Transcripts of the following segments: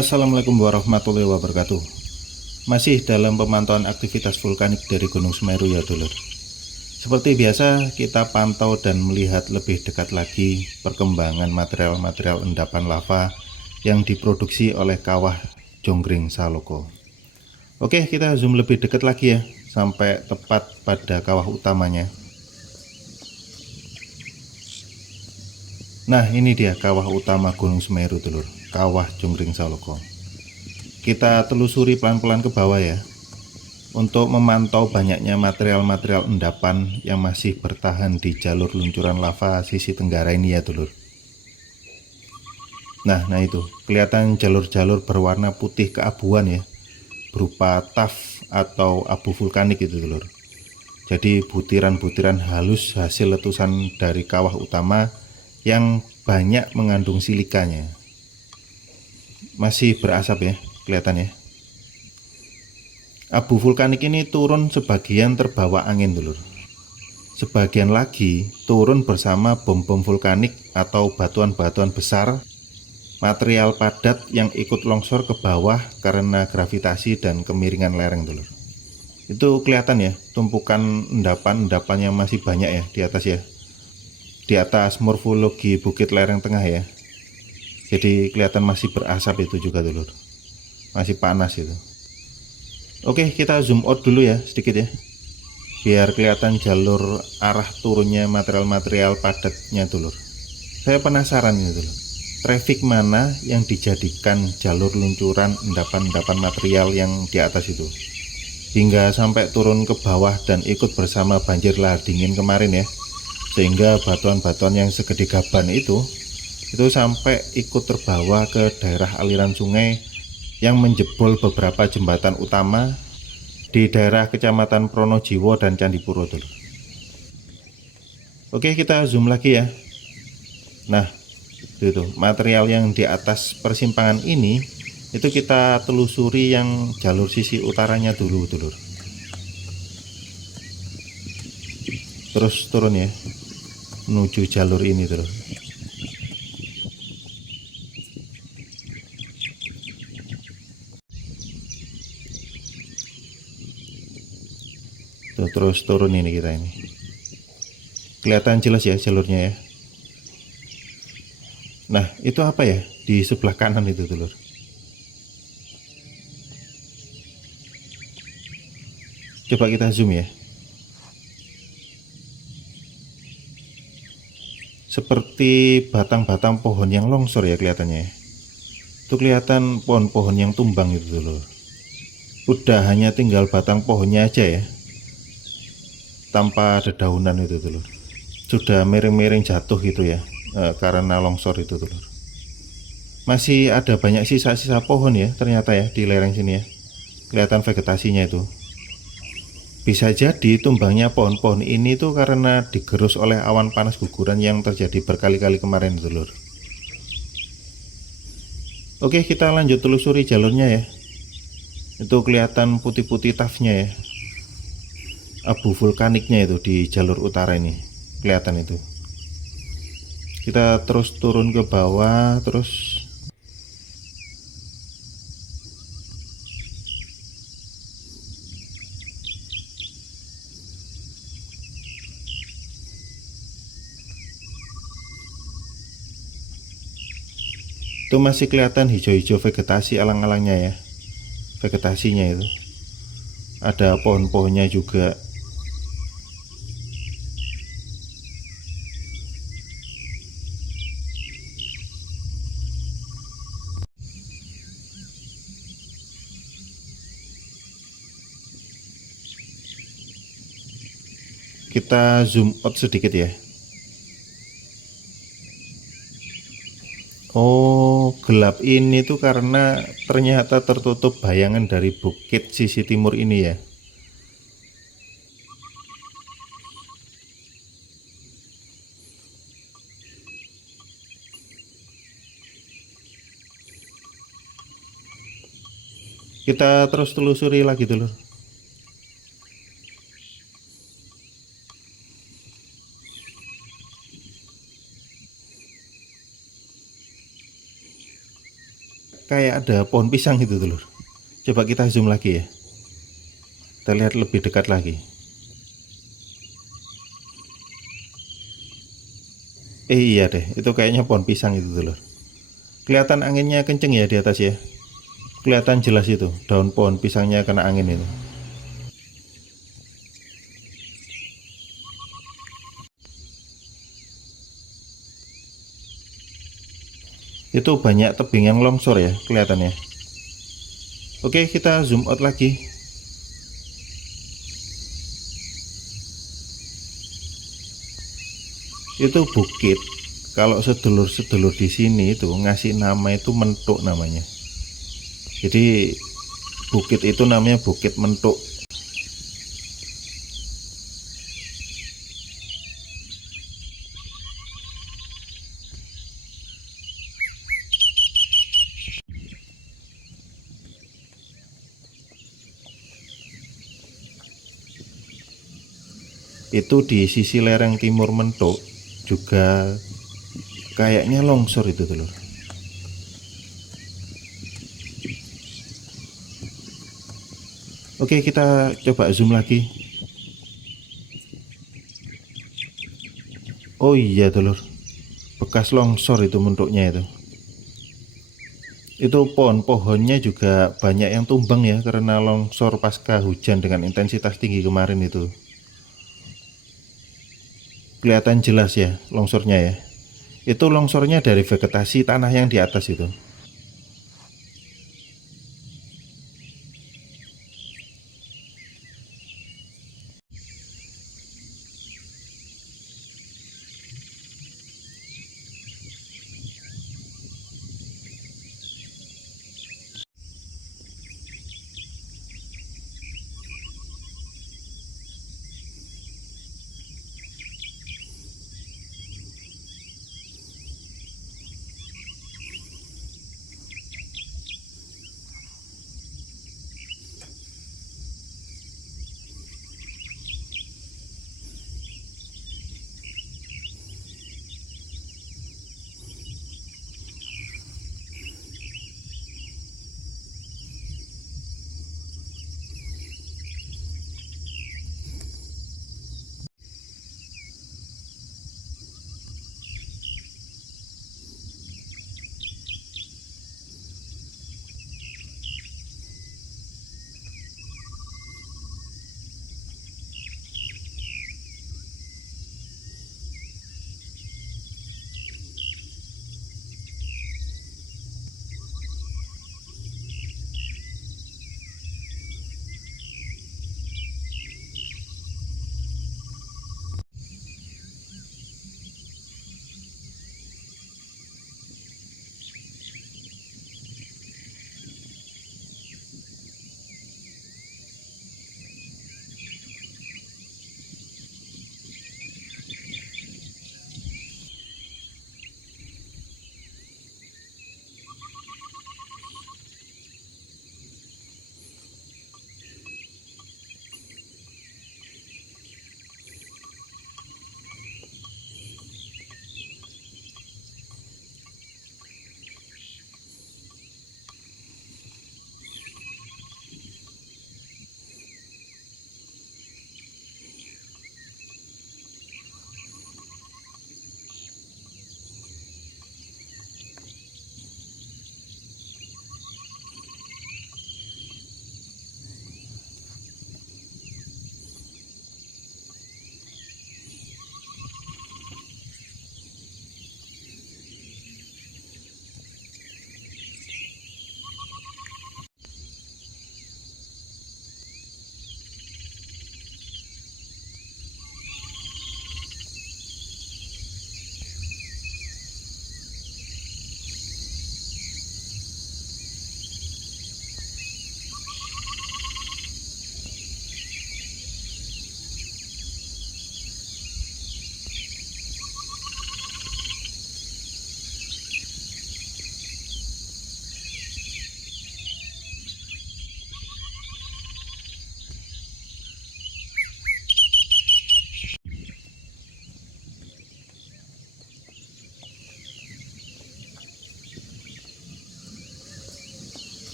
Assalamualaikum warahmatullahi wabarakatuh. Masih dalam pemantauan aktivitas vulkanik dari Gunung Semeru ya dulur. Seperti biasa kita pantau dan melihat lebih dekat lagi perkembangan material-material endapan lava yang diproduksi oleh kawah Jonggring Saloko. Oke, kita zoom lebih dekat lagi ya, sampai tepat pada kawah utamanya. Nah, ini dia kawah utama Gunung Semeru dulur, kawah Jonggring Saloko. Kita telusuri pelan-pelan ke bawah ya, untuk memantau banyaknya material-material endapan yang masih bertahan di jalur luncuran lava sisi tenggara ini ya dulur. Nah itu kelihatan jalur-jalur berwarna putih keabuan ya, berupa tuff atau abu vulkanik itu dulur. Jadi butiran-butiran halus hasil letusan dari kawah utama yang banyak mengandung silikanya. Masih berasap ya kelihatannya. Abu vulkanik ini turun sebagian terbawa angin dulur. Sebagian lagi turun bersama bom-bom vulkanik atau batuan-batuan besar, material padat yang ikut longsor ke bawah karena gravitasi dan kemiringan lereng dulur. Itu kelihatan ya, tumpukan endapan-endapan yang masih banyak ya di atas ya. Di atas morfologi bukit lereng tengah ya. Jadi kelihatan masih berasap itu juga dulur. Masih panas itu. Oke, kita zoom out dulu ya sedikit ya, biar kelihatan jalur arah turunnya material-material padatnya dulur. Saya penasaran ini dulur, traffic mana yang dijadikan jalur luncuran endapan-endapan material yang di atas itu, hingga sampai turun ke bawah dan ikut bersama banjir lahar dingin kemarin ya, sehingga batuan-batuan yang segede gaban itu sampai ikut terbawa ke daerah aliran sungai yang menjebol beberapa jembatan utama di daerah Kecamatan Pronojiwo dan Candipuro dulu. Oke, kita zoom lagi ya. Nah, itu material yang di atas persimpangan ini itu kita telusuri yang jalur sisi utaranya dulu dulur. Terus turun ya, menuju jalur ini dulu. Tuh, terus turun ini kita ini. Kelihatan jelas ya jalurnya ya. Nah, itu apa ya di sebelah kanan itu dulur? Coba kita zoom ya. Seperti batang-batang pohon yang longsor ya kelihatannya ya. Itu kelihatan pohon-pohon yang tumbang itu dulur. Udah hanya tinggal batang pohonnya aja ya, tanpa dedaunan itu dulur. Sudah miring-miring jatuh gitu ya, karena longsor itu dulur. Masih ada banyak sisa-sisa pohon ya ternyata ya di lereng sini ya. Kelihatan vegetasinya itu. Bisa jadi tumbangnya pohon-pohon ini tuh karena digerus oleh awan panas guguran yang terjadi berkali-kali kemarin dulur. Oke, kita lanjut telusuri jalurnya ya. Itu kelihatan putih-putih tafnya ya, abu vulkaniknya itu di jalur utara ini kelihatan itu. Kita terus turun ke bawah terus. Itu masih kelihatan hijau-hijau vegetasi alang-alangnya ya, vegetasinya itu ada pohon-pohonnya juga. Kita zoom out sedikit ya. Oh, gelap ini tuh karena ternyata tertutup bayangan dari bukit sisi timur ini ya. Kita terus telusuri lagi dulu. kayak ada pohon pisang itu dulur. Coba kita zoom lagi ya, kita lihat lebih dekat lagi. Iya deh, itu kayaknya pohon pisang itu dulur. Kelihatan anginnya kenceng ya di atas ya. Kelihatan jelas itu daun pohon pisangnya kena angin itu. Itu banyak tebing yang longsor ya kelihatannya. Oke, kita zoom out lagi. Itu bukit. Kalau sedulur-sedulur di sini itu ngasih nama itu Mentuk namanya. Jadi bukit itu namanya Bukit Mentuk. Itu di sisi lereng timur Mentuk juga kayaknya longsor itu dulur. Oke, kita coba zoom lagi. Oh iya dulur, bekas longsor itu Mentuknya itu. Itu pohon-pohonnya juga banyak yang tumbang ya karena longsor pasca hujan dengan intensitas tinggi kemarin itu. Kelihatan jelas ya longsornya ya. Itu longsornya dari vegetasi tanah yang di atas itu.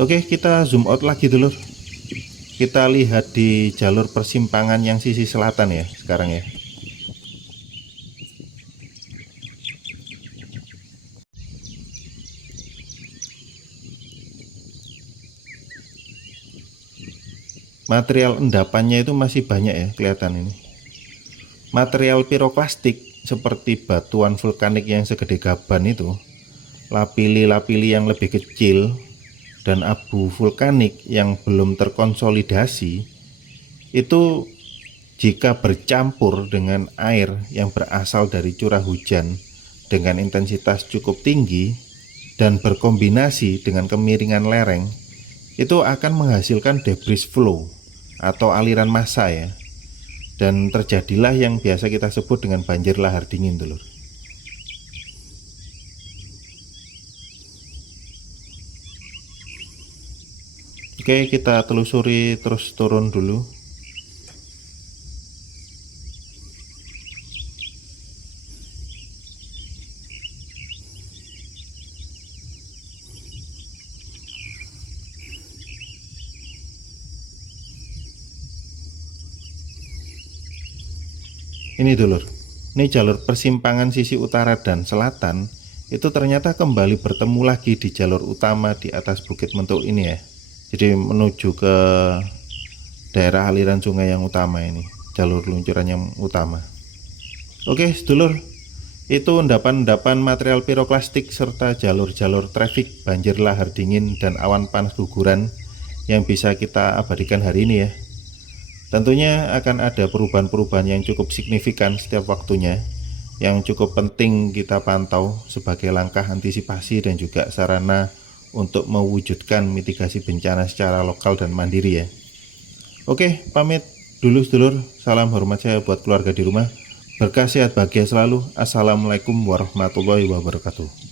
Oke, kita zoom out lagi dulu. Kita lihat di jalur persimpangan yang sisi selatan ya sekarang ya. Material endapannya itu masih banyak ya, kelihatan ini. Material piroklastik seperti batuan vulkanik yang segede gaban itu, lapili-lapili yang lebih kecil, dan abu vulkanik yang belum terkonsolidasi itu jika bercampur dengan air yang berasal dari curah hujan dengan intensitas cukup tinggi dan berkombinasi dengan kemiringan lereng, itu akan menghasilkan debris flow atau aliran massa ya. Dan terjadilah yang biasa kita sebut dengan banjir lahar dingin dulur. Oke, kita telusuri terus turun dulu. Ini dulur, ini jalur persimpangan sisi utara dan selatan itu ternyata kembali bertemu lagi di jalur utama di atas Bukit Mentuk ini ya. Jadi menuju ke daerah aliran sungai yang utama ini, jalur luncuran yang utama. Oke sedulur, itu endapan-endapan material piroklastik serta jalur-jalur trafik banjir lahar dingin dan awan panas guguran yang bisa kita abadikan hari ini ya. Tentunya akan ada perubahan-perubahan yang cukup signifikan setiap waktunya, yang cukup penting kita pantau sebagai langkah antisipasi dan juga sarana untuk mewujudkan mitigasi bencana secara lokal dan mandiri ya. Oke, pamit dulu sedulur. Salam hormat saya buat keluarga di rumah. Berkah sehat bahagia selalu. Assalamualaikum warahmatullahi wabarakatuh.